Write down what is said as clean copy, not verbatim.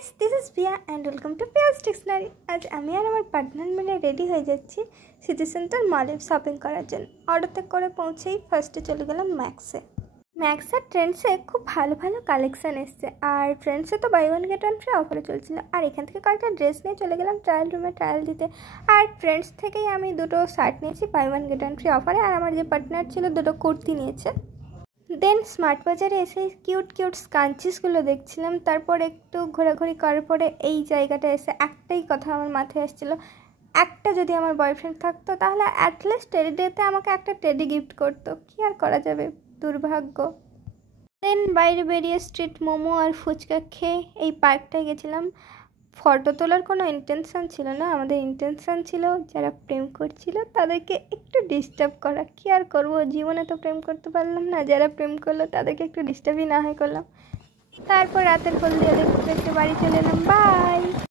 Guys, this is Piya and welcome to Piya's dictionary. আজ আমি আর আমার পার্টনার মিলে রেডি হয়ে যাচ্ছি সিটি সেন্টার মলে শপিং করার জন্য। অটোতে করে পৌঁছেই ফার্স্টে চলে গেলাম ম্যাক্সের ট্রেন্ডসে খুব ভালো ভালো কালেকশান এসছে। আর ট্রেন্ডসে তো buy one get one free অফারে চলছিল। আর এখান থেকে কয়েকটা ড্রেস নিয়ে চলে গেলাম ট্রায়াল রুমে ট্রায়াল দিতে। আর ট্রেন্ডস থেকেই আমি দুটো শার্ট নিয়েছি buy one get one free অফারে। আর আমার যে পার্টনার ছিল দুটো কুর্তি নিয়েছে। দেন স্মার্ট বাজারে এসে কিউট কিউট স্কাঞ্চিসগুলো দেখছিলাম। তারপর একটু ঘোরাঘুরি করার পরে এই জায়গাটা এসে একটাই কথা আমার মাথায় আসছিলো, একটা যদি আমার বয়ফ্রেন্ড থাকতো তাহলে অ্যাটলিস্ট টেডি ডেতে আমাকে একটা টেডি গিফট করতো। কী আর করা যাবে, দুর্ভাগ্য। দেন বাইরে বেরিয়ে স্ট্রিট মোমো আর ফুচকা খেয়ে এই পার্কটায় গেছিলাম। ফটো তোলার কোনো ইন্টেনশান ছিল না, আমাদের ইন্টেনশান ছিল যারা প্রেম করছিল তাদেরকে একটু ডিস্টার্ব করা। কী আর করবো, জীবনে তো প্রেম করতে পারলাম না, যারা প্রেম করলো তাদেরকে একটু ডিস্টার্বই না হয় করলাম। তারপর রাতের হলদিয়া দেখতে দেখতে বাড়ি চলে এলাম। বাই।